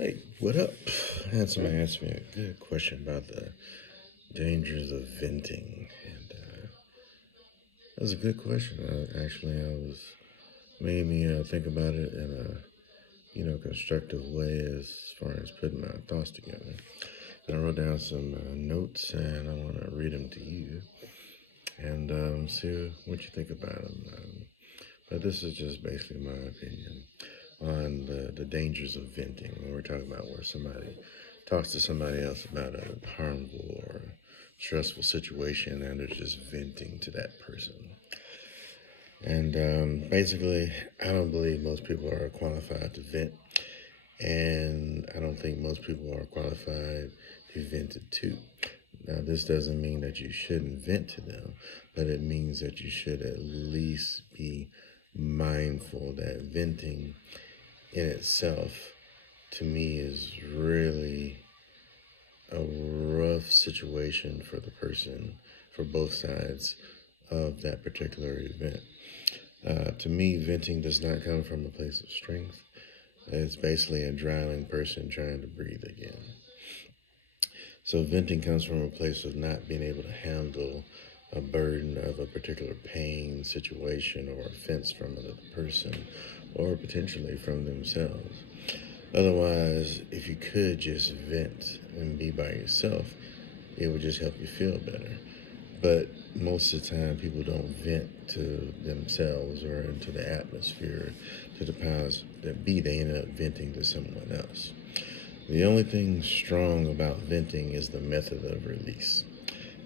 Hey, what up? I had somebody ask me a good question about the dangers of venting, and that was a good question. I was made me think about it in a constructive way as far as putting my thoughts together. And I wrote down some notes, and I want to read them to you and see what you think about them. But this is just basically my opinion on the dangers of venting when we're talking about where somebody talks to somebody else about a harmful or stressful situation and they're just venting to that person. And basically, I don't believe most people are qualified to vent, and I don't think most people are qualified to be vented to. Now, this doesn't mean that you shouldn't vent to them, but it means that you should at least be mindful that venting in itself, to me, is really a rough situation for the person, for both sides of that particular event. To me, venting does not come from a place of strength. It's basically a drowning person trying to breathe again. So venting comes from a place of not being able to handle a burden of a particular pain, situation, or offense from another person, or potentially from themselves. Otherwise, if you could just vent and be by yourself, it would just help you feel better. But most of the time, people don't vent to themselves or into the atmosphere, to the powers that be. They end up venting to someone else. The only thing strong about venting is the method of release.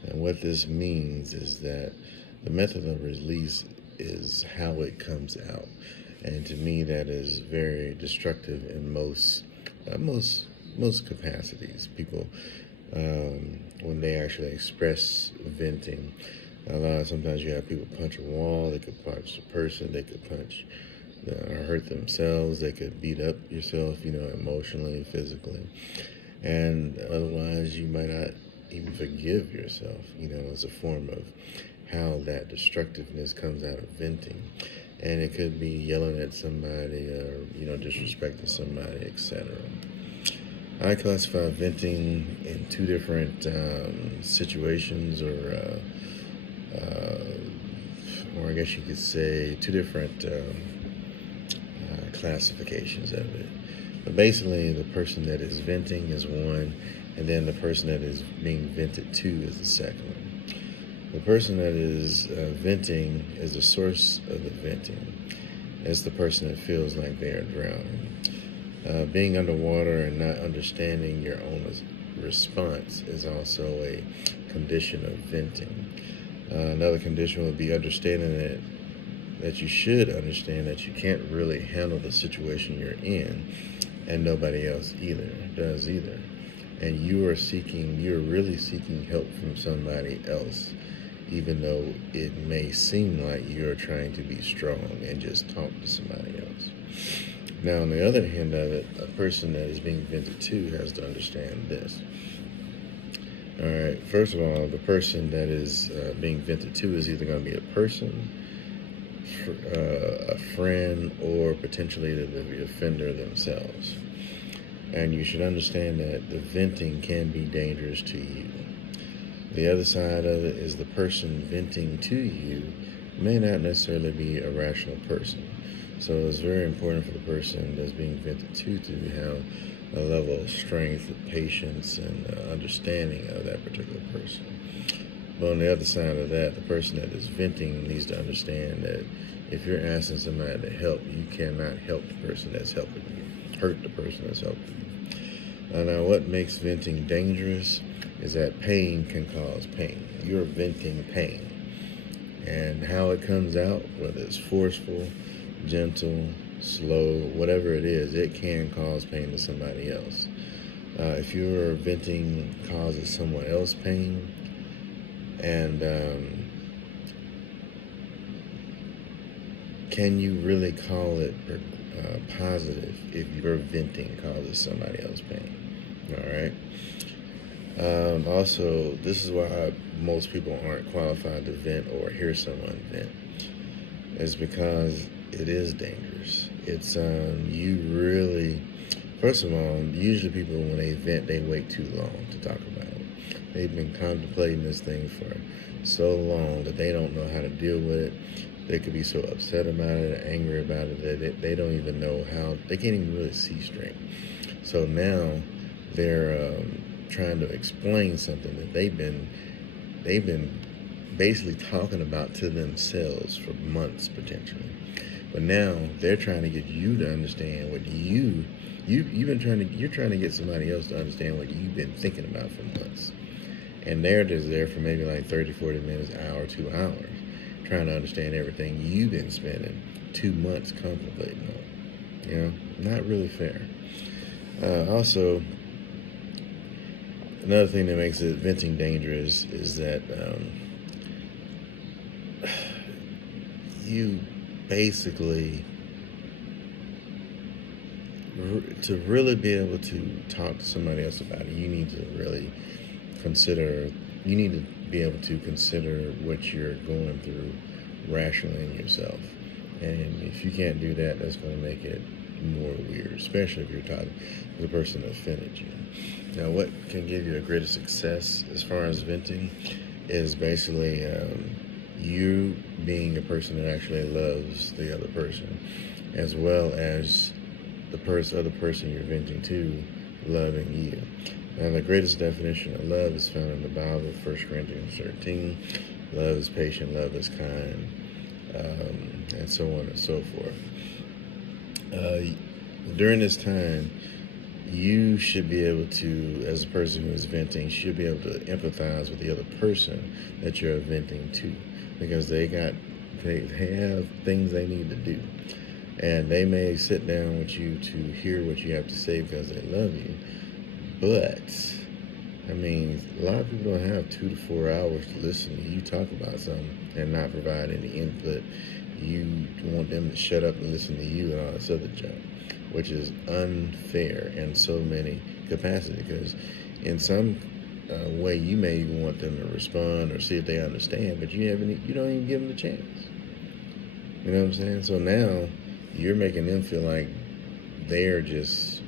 And what this means is that the method of release is how it comes out. And to me, that is very destructive in most capacities. People, when they actually express venting, sometimes you have people punch a wall. They could punch a person. They could punch or hurt themselves. They could beat up yourself, emotionally, physically, and otherwise you might not even forgive yourself. As a form of how that destructiveness comes out of venting. And it could be yelling at somebody or, disrespecting somebody, etc. I classify venting in two different situations, or I guess you could say two different classifications of it. But basically, the person that is venting is one, and then the person that is being vented to is the second one. The person that is venting is the source of the venting. It's the person that feels like they are drowning. Being underwater and not understanding your own response is also a condition of venting. Another condition would be understanding that you should understand that you can't really handle the situation you're in, and nobody else does either. And you're really seeking help from somebody else, even though it may seem like you're trying to be strong and just talk to somebody else. Now, on the other hand of it, a person that is being vented to has to understand this. All right, first of all, the person that is being vented to is either going to be a person, a friend, or potentially the offender themselves. And you should understand that the venting can be dangerous to you. The other side of it is the person venting to you may not necessarily be a rational person. So it's very important for the person that's being vented to have a level of strength, patience, and understanding of that particular person. But on the other side of that, the person that is venting needs to understand that if you're asking somebody to help, you cannot help the person that's helping you, hurt the person that's helping you. Now, what makes venting dangerous is that pain can cause pain. You're venting pain. And how it comes out, whether it's forceful, gentle, slow, whatever it is, it can cause pain to somebody else. If your venting causes someone else pain, and can you really call it positive if your venting causes somebody else pain? All right. Also, this is why most people aren't qualified to vent or hear someone vent. It's because it is dangerous. It's you really, First of all, usually people, when they vent, they wait too long to talk about it. They've been contemplating this thing for so long that they don't know how to deal with it. They could be so upset about it, angry about it, that they don't even know how, they can't even really see straight. So now they're trying to explain something that they've been basically talking about to themselves for months potentially. But now they're trying to get you to understand what you've been you're trying to get somebody else to understand what you've been thinking about for months. And they're just there for maybe like 30, 40 minutes, hour, 2 hours, trying to understand everything you've been spending 2 months contemplating on. Not really fair. Also, another thing that makes it venting dangerous is that you basically, to really be able to talk to somebody else about it, you need to really consider, you need to be able to consider what you're going through rationally in yourself. And if you can't do that, that's going to make it more weird, especially if you're talking to the person that offended you. Now, what can give you a greater success as far as venting is basically you being a person that actually loves the other person, as well as the other person you're venting to loving you. Now, the greatest definition of love is found in the Bible, 1 Corinthians 13. Love is patient, love is kind, and so on and so forth. During this time, you should be able to, as a person who is venting, should be able to empathize with the other person that you're venting to, because they have things they need to do, and they may sit down with you to hear what you have to say because they love you. But I mean, a lot of people don't have 2 to 4 hours to listen to you talk about something and not provide any input. You want them to shut up and listen to you and all this other junk, which is unfair in so many capacities. Because in some way, you may even want them to respond or see if they understand, but you don't even give them the chance. You know what I'm saying? So now you're making them feel like they're just,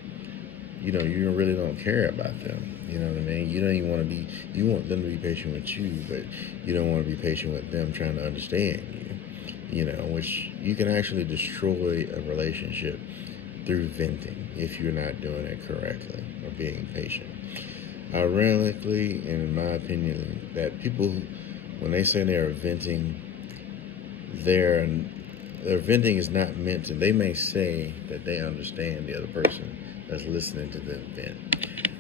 you really don't care about them. You know what I mean? You don't even want to be, you want them to be patient with you, but you don't want to be patient with them trying to understand you, which you can actually destroy a relationship through venting if you're not doing it correctly or being patient. Ironically, and in my opinion, that people, when they say they are venting, their venting is not meant to, they may say that they understand the other person that's listening to them vent.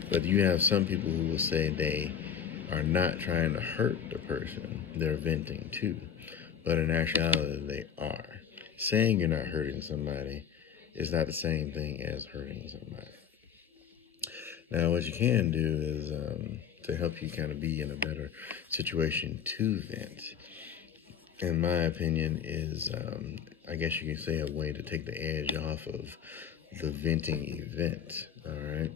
But you have some people who will say they are not trying to hurt the person they're venting to, but in actuality they are. Saying you're not hurting somebody is not the same thing as hurting somebody. Now, what you can do is to help you kind of be in a better situation to vent, in my opinion, is I guess you can say a way to take the edge off of the venting event, all right,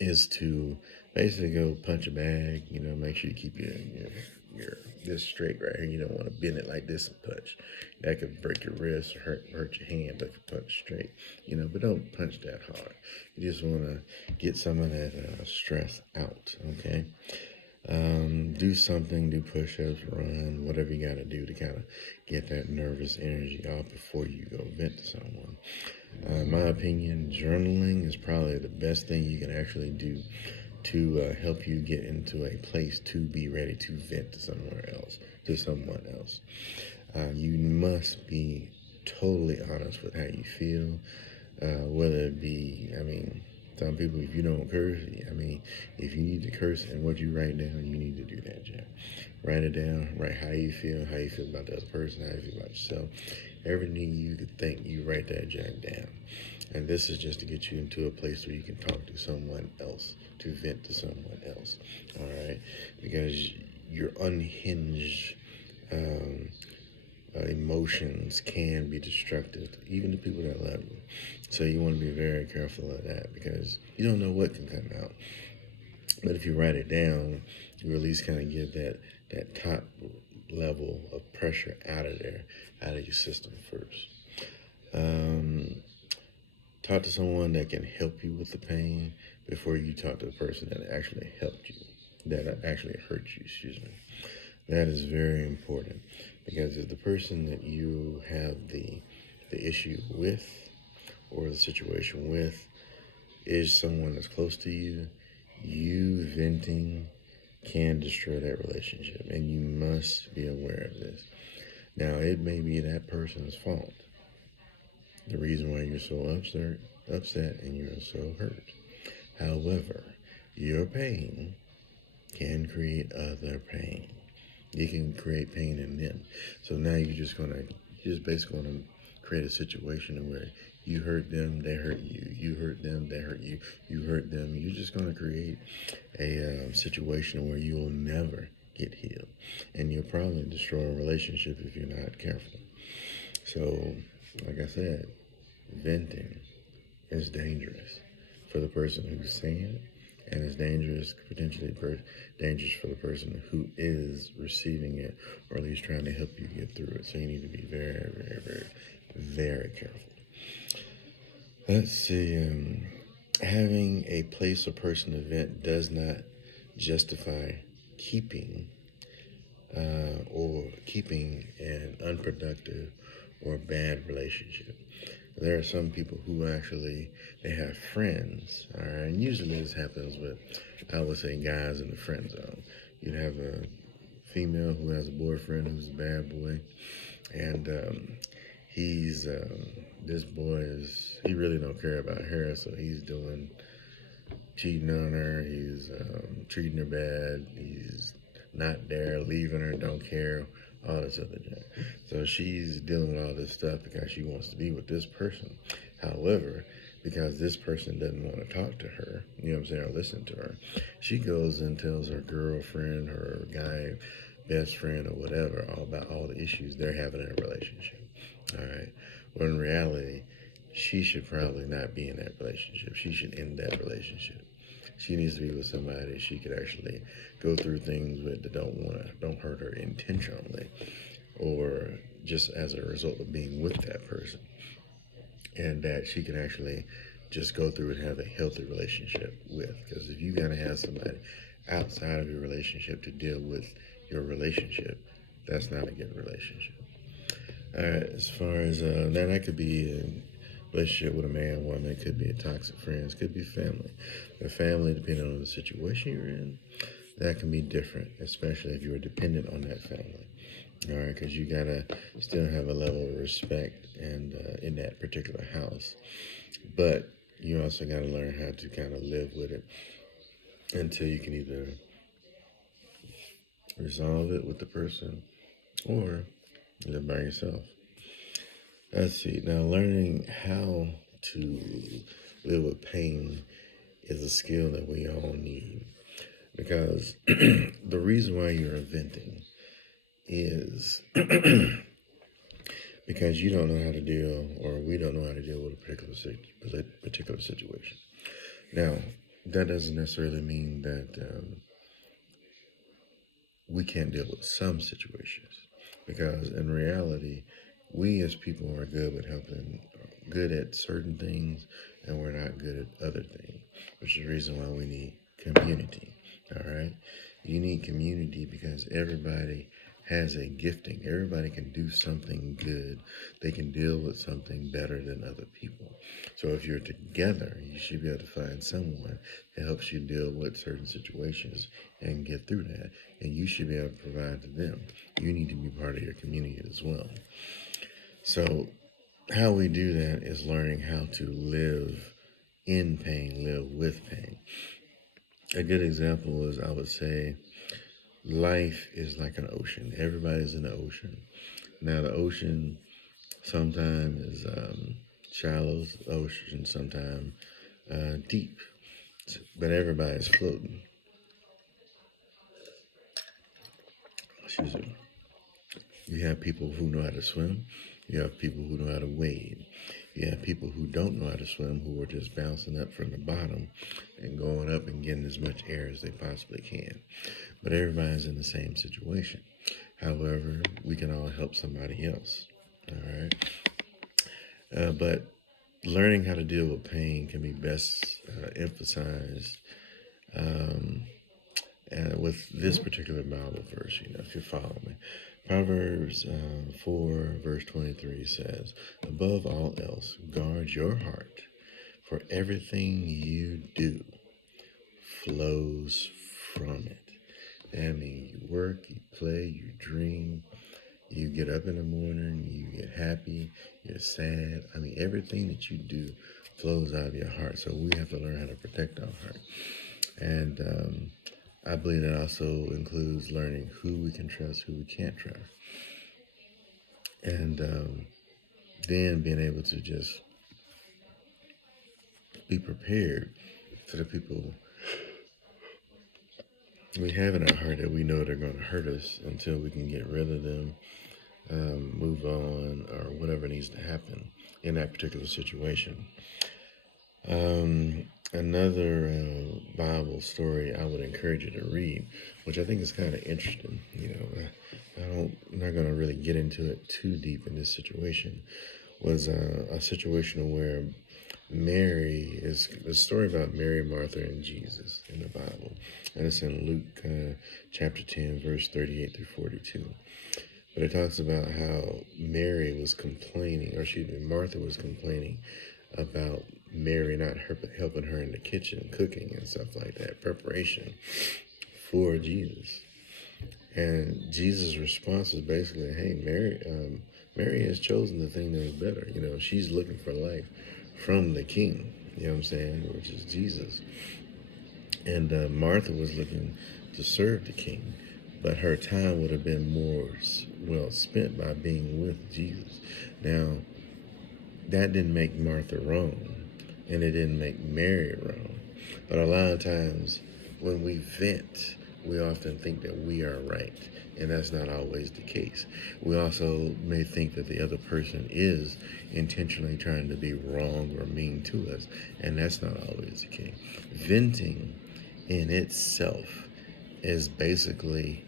is to basically go punch a bag. Make sure you keep your this straight right here. You don't want to bend it like this and punch. That could break your wrist or hurt your hand. But if you punch straight, but don't punch that hard. You just want to get some of that stress out. Okay. Do something, do push-ups, run, whatever you got to do to kind of get that nervous energy off before you go vent to someone. In my opinion, journaling is probably the best thing you can actually do to help you get into a place to be ready to vent to someone else. You must be totally honest with how you feel, whether it be, some people, if you don't curse, if you need to curse and what you write down, you need to do that, Jack. Write it down, write how you feel about the other person, how you feel about yourself. Everything you could think, you write that Jack down. And this is just to get you into a place where you can talk to someone else, to vent to someone else, all right? Because your unhinged emotions can be destructive, even to people that love you. So you want to be very careful of that, because you don't know what can come out. But if you write it down, you at least kind of get that top level of pressure out of your system first. talk to someone that can help you with the pain before you talk to the person that actually helped you, that actually hurt you, excuse me. That is very important because if the person that you have the issue with or the situation with is someone that's close to you, you venting can destroy that relationship, and you must be aware of this. Now, it may be that person's fault, the reason why you're so upset and you're so hurt. However, your pain can create other pain. You can create pain in them. So now you're just basically gonna create a situation where you hurt them, they hurt you. You hurt them, they hurt you. You hurt them. You're just gonna create a situation where you will never get healed, and you'll probably destroy a relationship if you're not careful. So, like I said, venting is dangerous for the person who's saying it, and it's dangerous for the person who is receiving it, or at least trying to help you get through it. So you need to be very, very, very, very careful. Let's see. Having a place or person event does not justify keeping or keeping an unproductive or bad relationship. There are some people who actually they have friends, all right, and usually this happens with, I would say, guys in the friend zone. You'd have a female who has a boyfriend who's a bad boy, and he's this boy is he really don't care about her, so he's doing cheating on her. He's treating her bad. He's not there, leaving her, don't care, all this other junk. So she's dealing with all this stuff because she wants to be with this person. However, because this person doesn't want to talk to her, you know what I'm saying, or listen to her, she goes and tells her girlfriend, her guy, best friend, or whatever, all about all the issues they're having in a relationship. All right. Well, in reality, she should probably not be in that relationship. She should end that relationship. She needs to be with somebody she could actually go through things with that don't hurt her intentionally, or just as a result of being with that person, and that she can actually just go through and have a healthy relationship with. Because if you gotta have somebody outside of your relationship to deal with your relationship, that's not a good relationship. All right, as far as that could be a relationship with a man, woman, it could be a toxic friends, could be family. The family, depending on the situation you're in, that can be different, especially if you're dependent on that family. All right, because you gotta still have a level of respect and in that particular house, but you also gotta learn how to kind of live with it until you can either resolve it with the person or live by yourself. Let's see. Now, learning how to live with pain is a skill that we all need, because the reason why you're venting is because you don't know how to deal, or we don't know how to deal with a particular situation. Now, that doesn't necessarily mean that we can't deal with some situations, because in reality, we as people are good at certain things, and we're not good at other things, which is the reason why we need community. All right, you need community because everybody has a gifting. Everybody can do something good. They can deal with something better than other people. So if you're together, you should be able to find someone that helps you deal with certain situations and get through that. And you should be able to provide to them. You need to be part of your community as well. So how we do that is learning how to live in pain, live with pain. A good example is, I would say, life is like an ocean. Everybody's in the ocean. Now, the ocean sometimes is shallow, the ocean sometimes deep, but everybody's floating. Excuse me. You have people who know how to swim. You have people who know how to wade. You have people who don't know how to swim, who are just bouncing up from the bottom and going up and getting as much air as they possibly can. But everybody's in the same situation. However, we can all help somebody else. All right. But learning how to deal with pain can be best emphasized um, with this particular Bible verse, if you follow me. Proverbs 4, verse 23 says, "Above all else, guard your heart, for everything you do flows from it." That means you work, you play, you dream, you get up in the morning, you get happy, you're sad. I mean, everything that you do flows out of your heart. So we have to learn how to protect our heart. And I believe that also includes learning who we can trust, who we can't trust. And then being able to just be prepared for the people we have in our heart that we know they're going to hurt us until we can get rid of them, move on, or whatever needs to happen in that particular situation. Another Bible story I would encourage you to read, which I think is kind of interesting. I'm not going to really get into it too deep in this situation. Was a situation where Mary is a story about Mary, Martha, and Jesus in the Bible, and it's in Luke chapter 10, verse 38 through 42. But it talks about how Mary was complaining, or excuse me, Martha was complaining about Mary not helping her in the kitchen, cooking and stuff like that, preparation for Jesus. And Jesus' response was basically, "Hey, Mary has chosen the thing that is better. She's looking for life from the King. You know what I'm saying? Which is Jesus." And Martha was looking to serve the King, but her time would have been more well spent by being with Jesus. Now, that didn't make Martha wrong, and it didn't make Mary wrong. But a lot of times when we vent, we often think that we are right, and that's not always the case. We also may think that the other person is intentionally trying to be wrong or mean to us, and that's not always the case. Venting in itself is basically,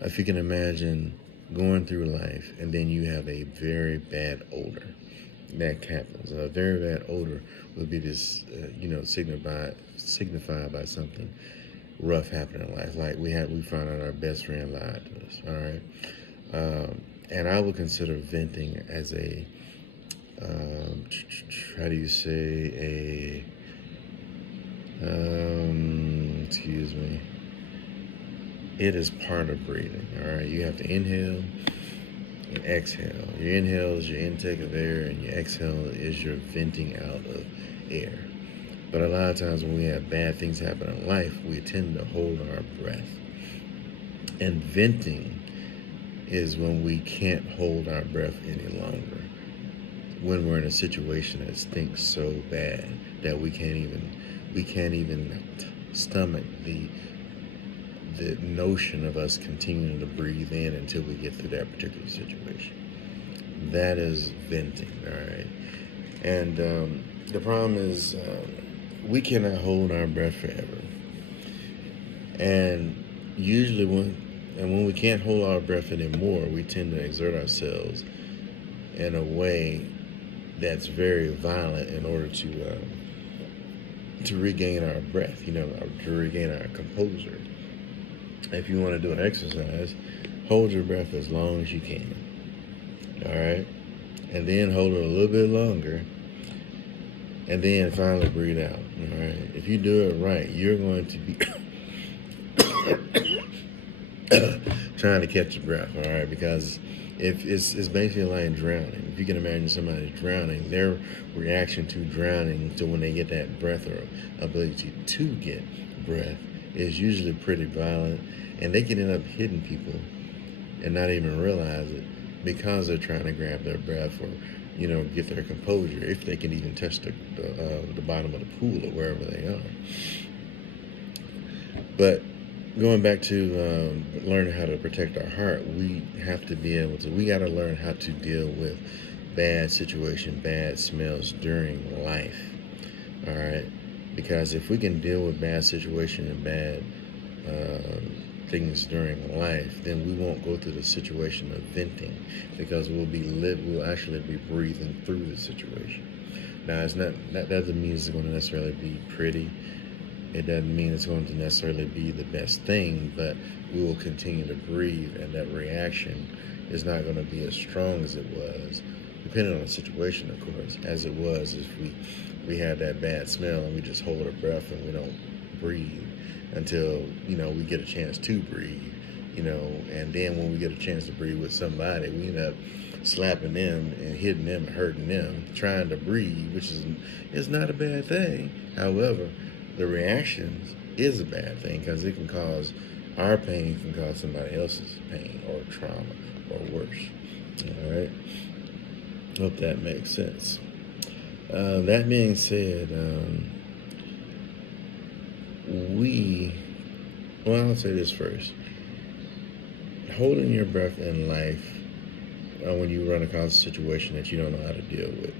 if you can imagine going through life and then you have a very bad odor. That happens. A very bad odor would be this, signified by something rough happening in life. Like we found out our best friend lied to us. All right, and I would consider venting as a, how do you say, excuse me. It is part of breathing. All right, you have to inhale and exhale. Your inhale is your intake of air, and your exhale is your venting out of air. But a lot of times when we have bad things happen in life, we tend to hold our breath. And venting is when we can't hold our breath any longer. When we're in a situation that stinks so bad that we can't even stomach the notion of us continuing to breathe in until we get through that particular situation. That is venting, all right? And the problem is we cannot hold our breath forever. And usually when we can't hold our breath anymore, we tend to exert ourselves in a way that's very violent in order to regain our breath, to regain our composure. If you want to do an exercise, hold your breath as long as you can. All right? And then hold it a little bit longer. And then finally breathe out. All right? If you do it right, you're going to be trying to catch your breath. All right? Because if it's basically like drowning. If you can imagine somebody drowning, their reaction to drowning, to when they get that breath or ability to get breath, is usually pretty violent, and they can end up hitting people and not even realize it because they're trying to grab their breath or get their composure, if they can even touch the bottom of the pool or wherever they are. But going back to learning how to protect our heart, we have to be able to, we got to learn how to deal with bad situations, bad smells during life. All right? Because if we can deal with bad situations and bad things during life, then we won't go through the situation of venting, because we'll actually be breathing through the situation. Now, it's not that doesn't mean it's going to necessarily be pretty. It doesn't mean it's going to necessarily be the best thing, but we will continue to breathe, and that reaction is not going to be as strong as it was, depending on the situation, of course, as it was if we had that bad smell and we just hold our breath and we don't breathe until we get a chance to breathe, and then when we get a chance to breathe with somebody, we end up slapping them and hitting them and hurting them, trying to breathe, which is not a bad thing. However, the reactions is a bad thing because it can cause our pain can cause somebody else's pain or trauma or worse. All right. Hope that makes sense. That being said, I'll say this first. Holding your breath in life when you run across a situation that you don't know how to deal with,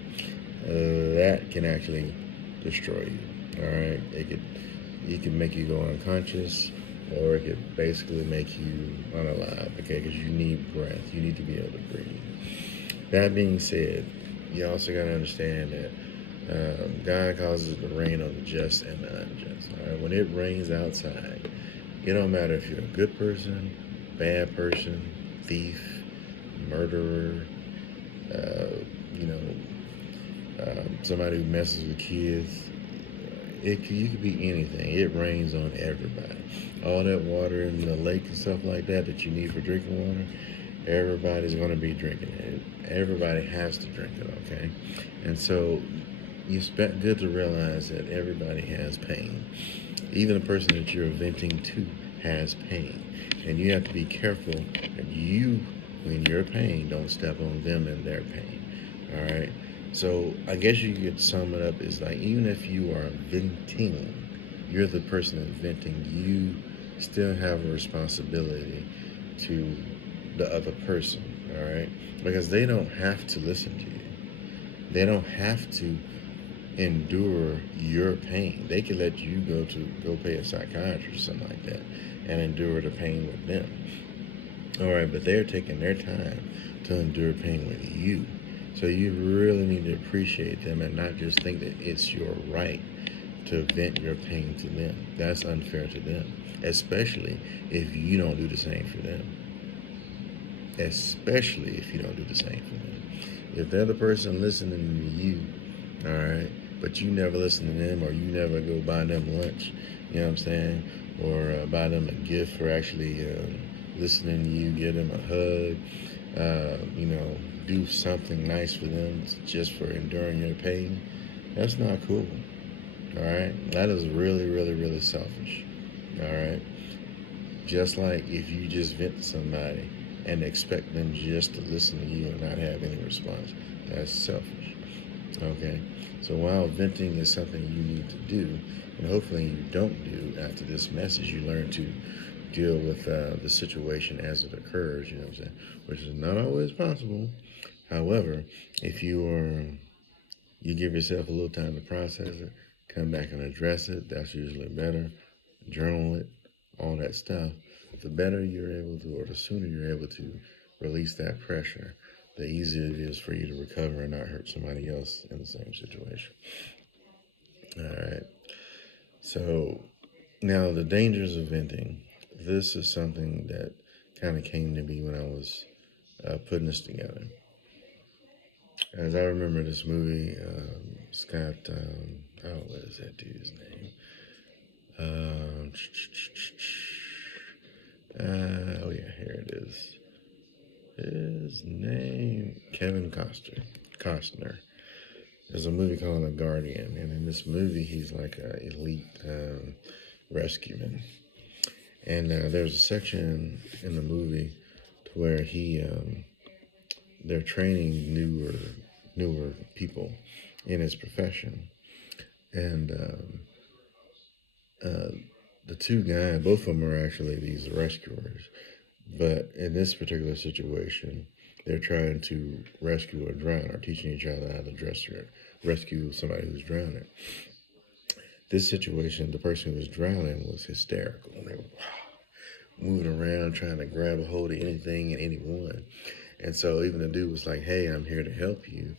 that can actually destroy you. All right, it can make you go unconscious, or it could basically make you unalive. Okay, because you need breath, you need to be able to breathe. That being said, you also got to understand that God causes it to rain on the just and the unjust. All right, when it rains outside, it don't matter if you're a good person, bad person, thief, murderer, uh, you know, somebody who messes with kids. You could be anything. It rains on everybody. All that water in the lake and stuff like that you need for drinking water, everybody's going to be drinking it. Everybody has to drink it, okay? And so it's good to realize that everybody has pain. Even the person that you're venting to has pain. And you have to be careful that you, when you're pain, don't step on them in their pain. All right? So I guess you could sum it up as like, even if you are venting, you're the person that's venting, you still have a responsibility to the other person, all right? Because they don't have to listen to you. They don't have to endure your pain. They could let you go pay a psychiatrist or something like that and endure the pain with them. All right, but they're taking their time to endure pain with you. So you really need to appreciate them and not just think that it's your right to vent your pain to them. That's unfair to them, especially if you don't do the same for them. Especially if you don't do the same for them. If they're the person listening to you, all right, but you never listen to them, or you never go buy them lunch, you know what I'm saying, or buy them a gift for actually listening to you, give them a hug, do something nice for them just for enduring your pain, that's not cool. All right, that is really, really, really selfish. All right, just like if you just vent to somebody and expect them just to listen to you and not have any response, that's selfish. Okay, so while venting is something you need to do, and hopefully you don't do after this message, you learn to deal with the situation as it occurs. You know what I'm saying? Which is not always possible. However, if you give yourself a little time to process it, come back and address it, that's usually better. Journal it, all that stuff. The better you're able to, or the sooner you're able to release that pressure, the easier it is for you to recover and not hurt somebody else in the same situation. All right. So now the dangers of venting. This is something that kind of came to me when I was putting this together. As I remember this movie, it's got, what is that dude's name? Um, oh yeah, here it is. His name, Kevin Costner. There's a movie called The Guardian, and in this movie, he's like an elite rescueman. And there's a section in the movie to where they're training newer people in his profession, and the two guys, both of them are actually these rescuers. But in this particular situation, they're trying to rescue a drowner, teaching each other how to rescue somebody who's drowning. This situation, the person who was drowning was hysterical. They were moving around, trying to grab a hold of anything and anyone. And so even the dude was like, "Hey, I'm here to help you.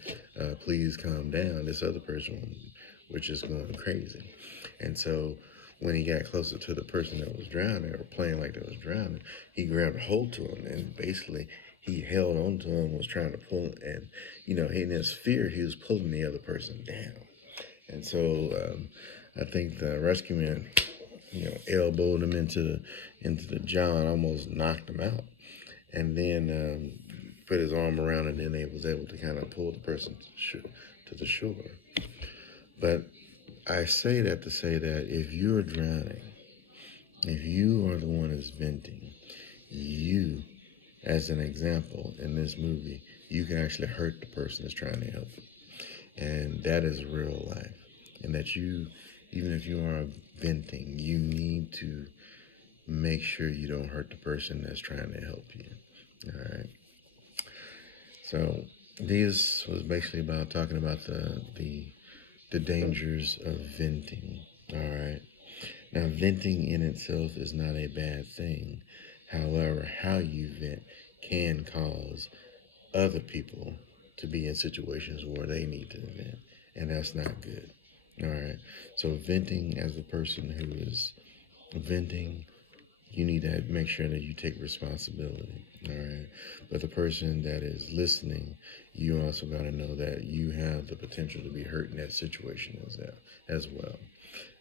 Please calm down." This other person was just going crazy. And so when he got closer to the person that was drowning or playing like they was drowning, he grabbed hold to him and basically he held on to him, was trying to pull, and in his fear, he was pulling the other person down. And so I think the rescue man, elbowed him into the jaw and almost knocked him out, and then put his arm around it, and then he was able to kind of pull the person to the shore. But I say that to say that if you're drowning, if you are the one that's venting, you, as an example in this movie, you can actually hurt the person that's trying to help you. And that is real life. And that you, even if you are venting, you need to make sure you don't hurt the person that's trying to help you. All right. So this was basically about talking about the dangers of venting. All right. Now, venting in itself is not a bad thing. However, how you vent can cause other people to be in situations where they need to vent, and that's not good. All right. So, venting, as the person who is venting, you need to make sure that you take responsibility. All right. But the person that is listening, you also got to know that you have the potential to be hurt in that situation as well.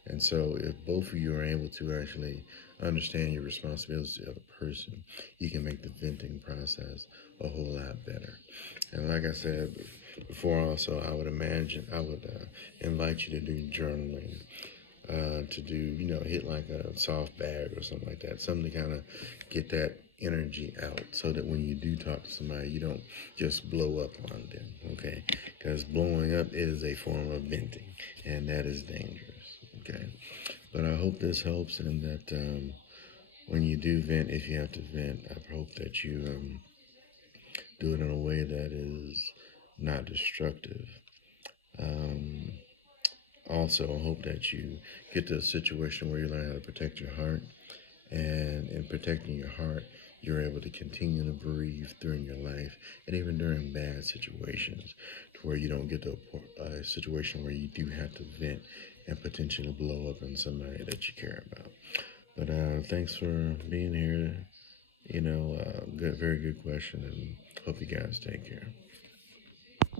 And so, if both of you are able to actually understand your responsibilities to the other person, you can make the venting process a whole lot better. And like I said before, also, I would invite you to do journaling, to do, hit like a soft bag or something like that, something to kind of get that energy out so that when you do talk to somebody, you don't just blow up on them, okay? Because blowing up is a form of venting, and that is dangerous, okay? But I hope this helps, and that when you do vent, if you have to vent, I hope that you do it in a way that is not destructive. Um, Also, I hope that you get to a situation where you learn how to protect your heart. And in protecting your heart, you're able to continue to breathe during your life and even during bad situations, to where you don't get to a situation where you do have to vent and potentially blow up on somebody that you care about. But thanks for being here. Good, very good question, and hope you guys take care.